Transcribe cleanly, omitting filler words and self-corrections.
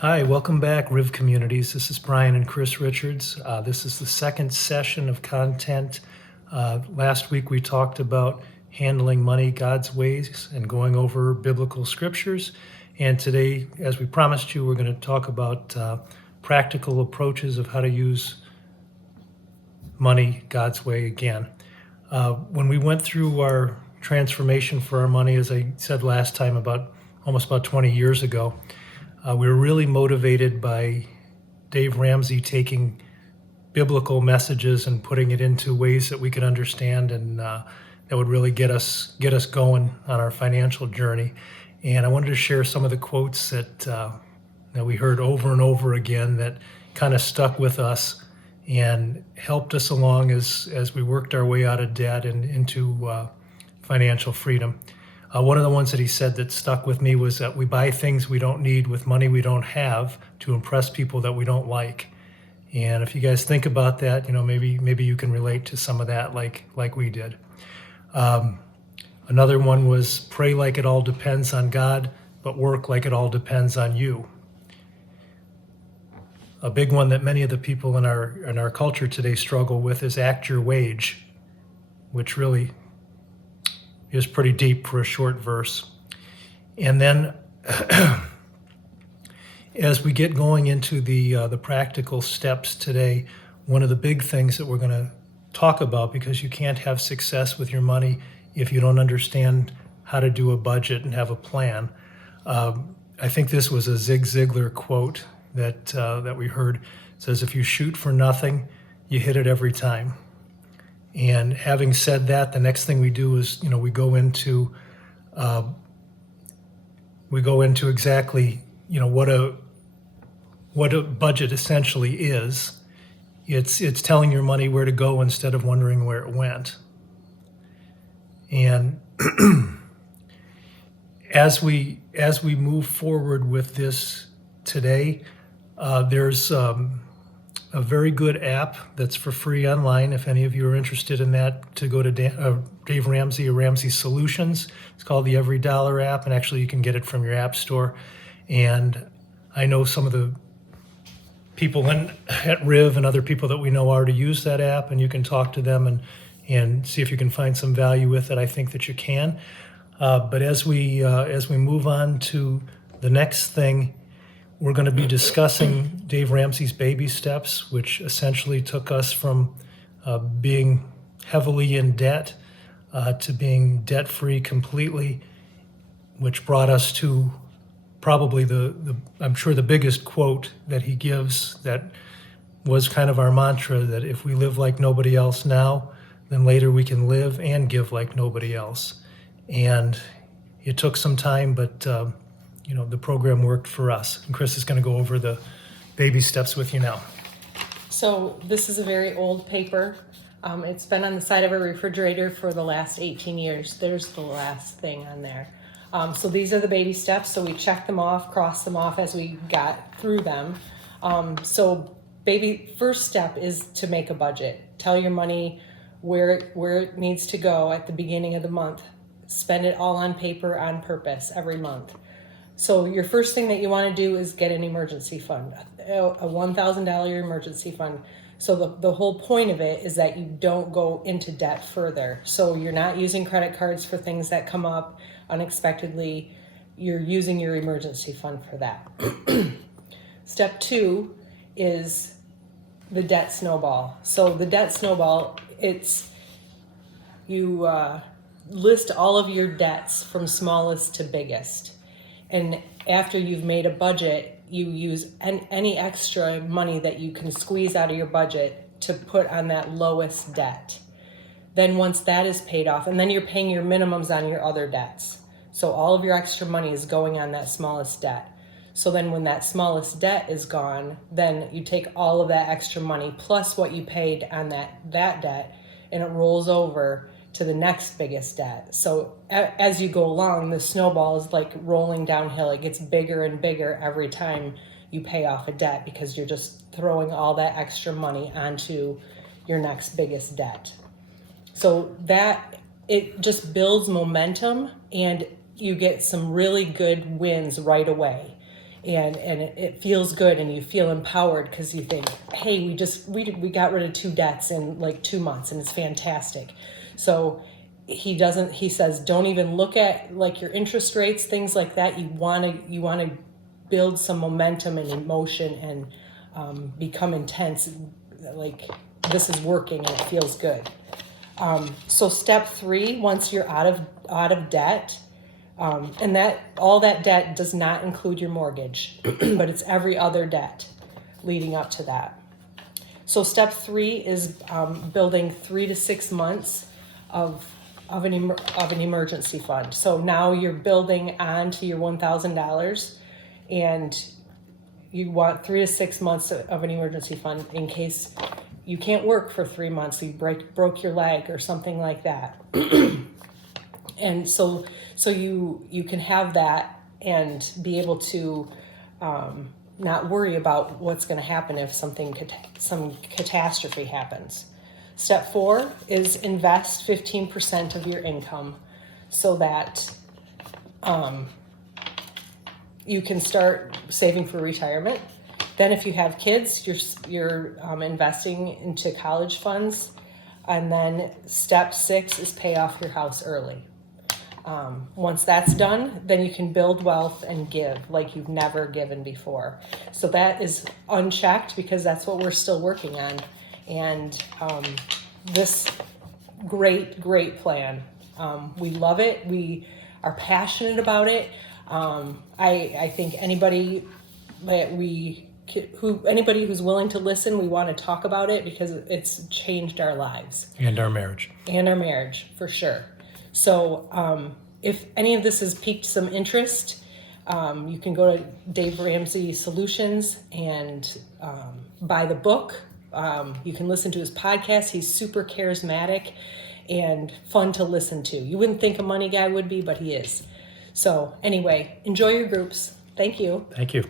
Hi, welcome back, Riv Communities. This is Brian and Chris Richards. This is the second session of content. Last week we talked about handling money God's ways and going over biblical scriptures. And today, as we promised you, we're going to talk about practical approaches of how to use money God's way again. When we went through our transformation for our money, as I said last time, almost about 20 years ago, we were really motivated by Dave Ramsey taking biblical messages and putting it into ways that we could understand, and that would really get us going on our financial journey. And I wanted to share some of the quotes that we heard over and over again that kind of stuck with us and helped us along as we worked our way out of debt and into financial freedom. One of the ones that he said that stuck with me was that we buy things we don't need with money we don't have to impress people that we don't like. And if you guys think about that, maybe you can relate to some of that like we did. Another one was pray like it all depends on God, but work like it all depends on you. A big one that many of the people in our culture today struggle with is act your wage, which really is pretty deep for a short verse. And then as we get going into the practical steps today, one of the big things that we're going to talk about, because you can't have success with your money if you don't understand how to do a budget and have a plan. I think this was a Zig Ziglar quote that we heard. It says, if you shoot for nothing, you hit it every time. And having said that, the next thing we do is, we go into exactly, what a budget essentially is. It's telling your money where to go instead of wondering where it went. And as we move forward with this today, there's a very good app that's for free online. If any of you are interested in that, to go to Dave Ramsey or Ramsey Solutions. It's called the EveryDollar app, and actually you can get it from your app store. And I know some of the people at Riv and other people that we know already use that app, and you can talk to them and see if you can find some value with it. I think that you can. But as we move on to the next thing, we're going to be discussing Dave Ramsey's baby steps, which essentially took us from being heavily in debt to being debt-free completely, which brought us to probably I'm sure the biggest quote that he gives that was kind of our mantra, that if we live like nobody else now, then later we can live and give like nobody else. And it took some time, but the program worked for us. And Chris is going to go over the baby steps with you now. So this is a very old paper. It's been on the side of a refrigerator for the last 18 years. There's the last thing on there. So these are the baby steps. So we checked them off, crossed them off as we got through them. So first step is to make a budget. Tell your money where it needs to go at the beginning of the month. Spend it all on paper on purpose every month. So your first thing that you want to do is get an emergency fund, a $1,000 emergency fund. So the whole point of it is that you don't go into debt further. So you're not using credit cards for things that come up unexpectedly. You're using your emergency fund for that. Step 2 is the debt snowball. So the debt snowball, you list all of your debts from smallest to biggest. And after you've made a budget, you use any extra money that you can squeeze out of your budget to put on that lowest debt. Then once that is paid off, and then you're paying your minimums on your other debts. So all of your extra money is going on that smallest debt. So then when that smallest debt is gone, then you take all of that extra money plus what you paid on that debt, and it rolls over to the next biggest debt. So as you go along, the snowball is like rolling downhill. It gets bigger and bigger every time you pay off a debt, because you're just throwing all that extra money onto your next biggest debt. So that it just builds momentum, and you get some really good wins right away. and it feels good, and you feel empowered because you think, hey, we got rid of 2 debts in like 2 months, and it's fantastic. So he says don't even look at like your interest rates, things like that. You want to build some momentum and emotion and become intense, like this is working and it feels good. So step 3, once you're out of debt, and that all that debt does not include your mortgage, but it's every other debt leading up to that. So step 3 is building 3 to 6 months of an emergency fund. So now you're building onto your $1,000, and you want 3 to 6 months of an emergency fund in case you can't work for 3 months, you broke your leg or something like that. And so you can have that and be able to not worry about what's going to happen if some catastrophe happens. Step 4 is invest 15% of your income so that you can start saving for retirement. Then if you have kids, you're investing into college funds. And then step 6 is pay off your house early. Once that's done, then you can build wealth and give like you've never given before. So that is unchecked because that's what we're still working on. And this great plan. We love it. We are passionate about it. I think anybody who's willing to listen, we want to talk about it because it's changed our lives. And our marriage. And our marriage, for sure. So if any of this has piqued some interest, you can go to Dave Ramsey Solutions and buy the book. You can listen to his podcast. He's super charismatic and fun to listen to. You wouldn't think a money guy would be, but he is. So anyway, enjoy your groups. Thank you. Thank you.